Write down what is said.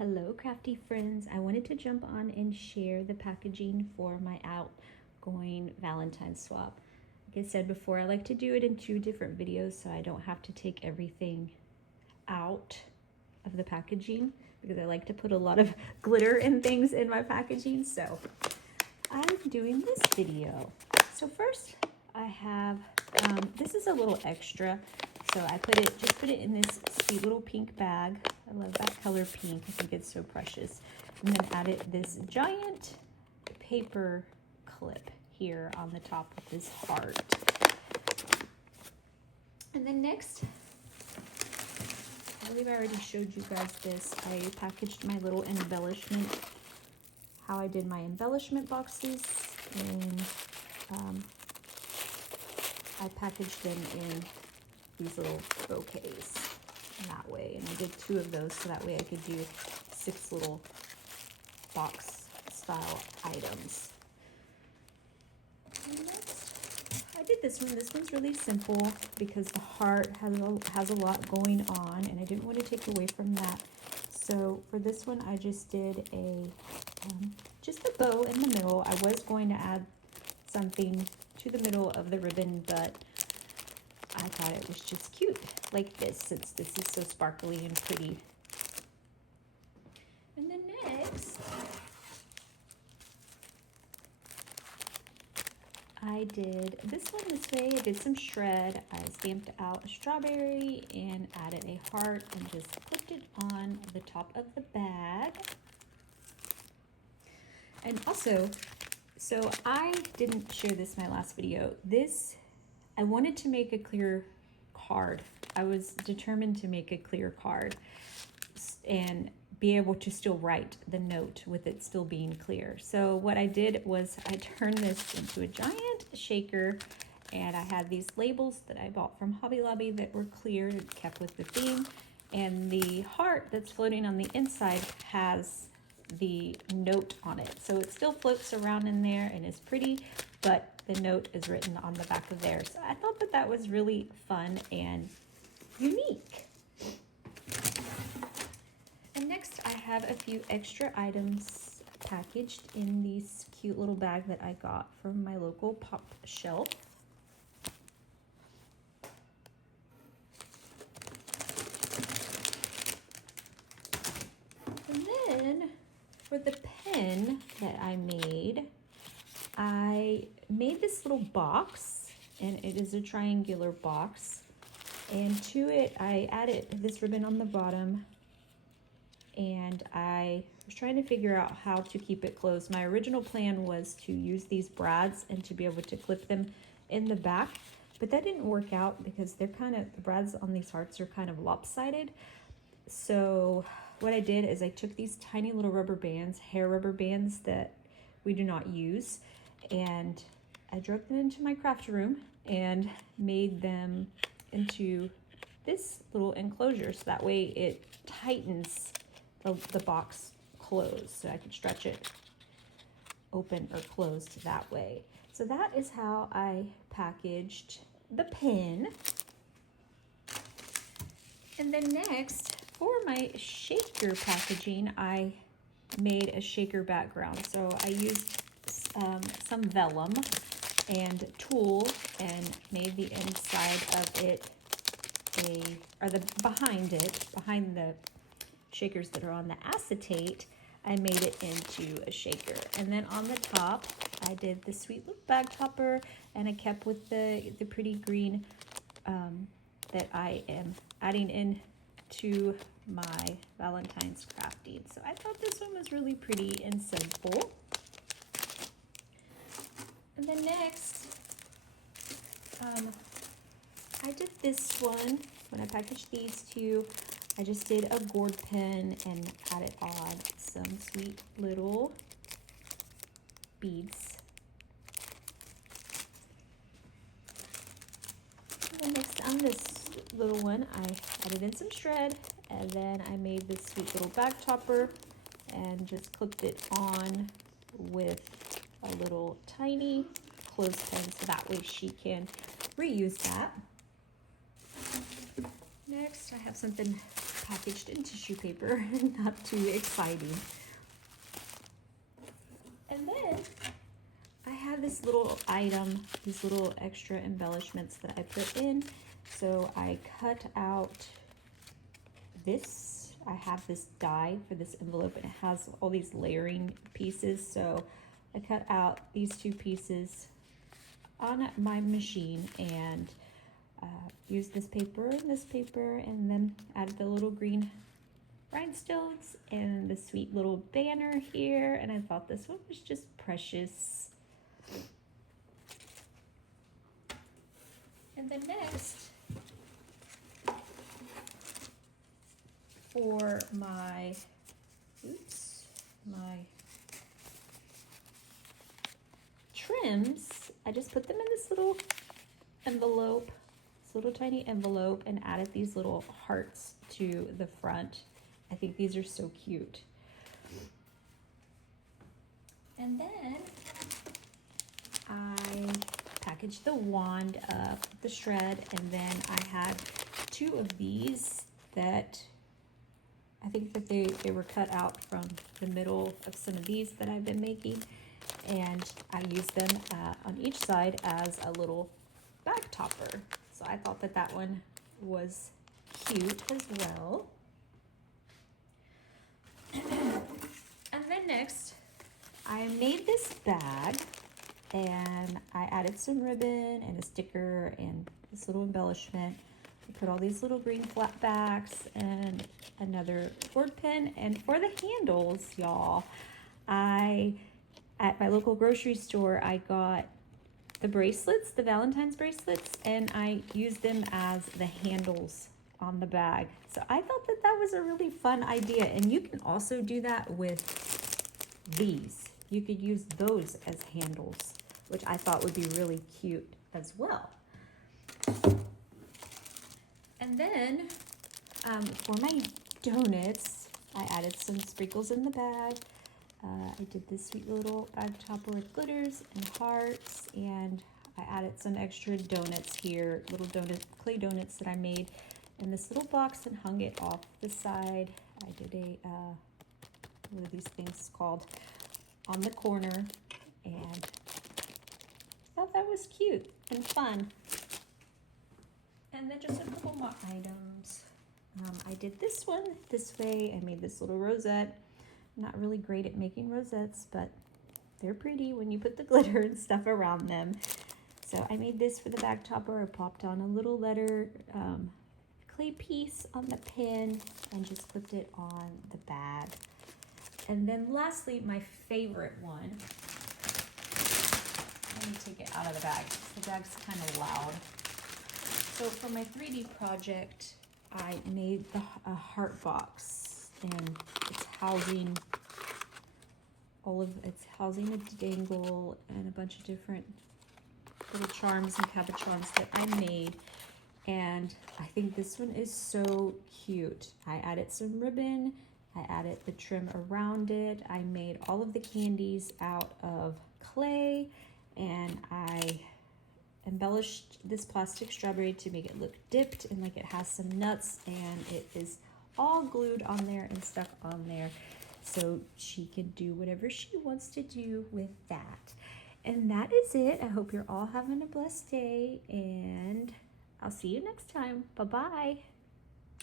Hello crafty friends, I wanted to jump on and share the packaging for my Outgoing Valentine swap. Like I said before, I like to do it in 2 different videos so I don't have to take everything out of the packaging because I like to put a lot of glitter and things in my packaging. So I'm doing this video. So first I have, this is a little extra. So I just put it in this sweet little pink bag. I love that color pink. I think it's so precious. And then added this giant paper clip here on the top of this heart. And then next, I believe I already showed you guys this. I packaged my little embellishment, how I did my embellishment boxes, and I packaged them in these little bouquets that way, and I did 2 of those so that way I could do 6 little box style items. And next, I did this one. This one's really simple because the heart has a lot going on and I didn't want to take away from that. So for this one I just did just a bow in the middle. I was going to add something to the middle of the ribbon, but I thought it was just cute like this, since this is so sparkly and pretty. And then next, I did this one this way. I did some shred. I stamped out a strawberry and added a heart and just clipped it on the top of the bag. And also, so I didn't share this in my last video. I wanted to make a clear card. I was determined to make a clear card and be able to still write the note with it still being clear. So what I did was I turned this into a giant shaker, and I had these labels that I bought from Hobby Lobby that were clear and kept with the theme. And the heart that's floating on the inside has the note on it. So it still floats around in there and is pretty, but the note is written on the back of there. So I thought that was really fun and unique. And next I have a few extra items packaged in this cute little bag that I got from my local pop shelf. And then for the pen that I made this little box, and it is a triangular box, and to it I added this ribbon on the bottom, and I was trying to figure out how to keep it closed. My original plan was to use these brads and to be able to clip them in the back, but that didn't work out because the brads on these hearts are kind of lopsided. So what I did is I took these tiny little rubber bands, hair rubber bands that we do not use, and I drove them into my craft room and made them into this little enclosure, so that way it tightens the box closed, so I can stretch it open or closed that way. So that is how I packaged the pen. And then next, for my shaker packaging, I made a shaker background. So I used some vellum and tulle and made the inside of it behind the shakers that are on the acetate, I made it into a shaker. And then on the top, I did the sweet little bag topper, and I kept with the pretty green that I am adding in to my Valentine's crafting. So I thought this one was really pretty and simple. And then next, I did this one. When I packaged these 2, I just did a gourd pen and added on some sweet little beads. And then next on this little one, I added in some shred, and then I made this sweet little bag topper and just clipped it on with a little tiny clothespin, so that way she can reuse that. Next, I have something packaged in tissue paper. Not too exciting. And then I have this little item, these little extra embellishments that I put in. So I cut out this. I have this die for this envelope, and it has all these layering pieces. So I cut out these two pieces on my machine and used this paper, and then added the little green rhinestones and the sweet little banner here. And I thought this one was just precious. And then next, for my trims, I just put them in this little envelope, this little tiny envelope, and added these little hearts to the front. I think these are so cute. And then I packaged the wand up, the shred, and then I had two of these that I think that they were cut out from the middle of some of these that I've been making, and I used them on each side as a little bag topper. So I thought that that one was cute as well. And then next, I made this bag, and I added some ribbon and a sticker and this little embellishment. I put all these little green flat backs and another board pin. And for the handles, y'all, at my local grocery store, I got the bracelets, the Valentine's bracelets, and I used them as the handles on the bag. So I thought that that was a really fun idea. And you can also do that with these. You could use those as handles, which I thought would be really cute as well. And then for my donuts, I added some sprinkles in the bag. I did this sweet little bag topper with glitters and hearts, and I added some extra donuts here, little clay donuts that I made in this little box and hung it off the side. I did a, what are these things called, on the corner, and I thought that was cute and fun. And then just a couple more items. I did this one this way. I made this little rosette. I'm not really great at making rosettes, but they're pretty when you put the glitter and stuff around them. So I made this for the bag topper. I popped on a little letter clay piece on the pin and just clipped it on the bag. And then lastly, my favorite one. Let me take it out of the bag. The bag's kind of loud. So for my 3D project, I made a heart box, and it's housing a dangle and a bunch of different little charms and cabochons that I made. And I think this one is so cute. I added some ribbon, I added the trim around it, I made all of the candies out of clay, and I embellished this plastic strawberry to make it look dipped and like it has some nuts, and it is all glued on there and stuck on there so she can do whatever she wants to do with that. And that is it. I hope you're all having a blessed day, and I'll see you next time. Bye-bye.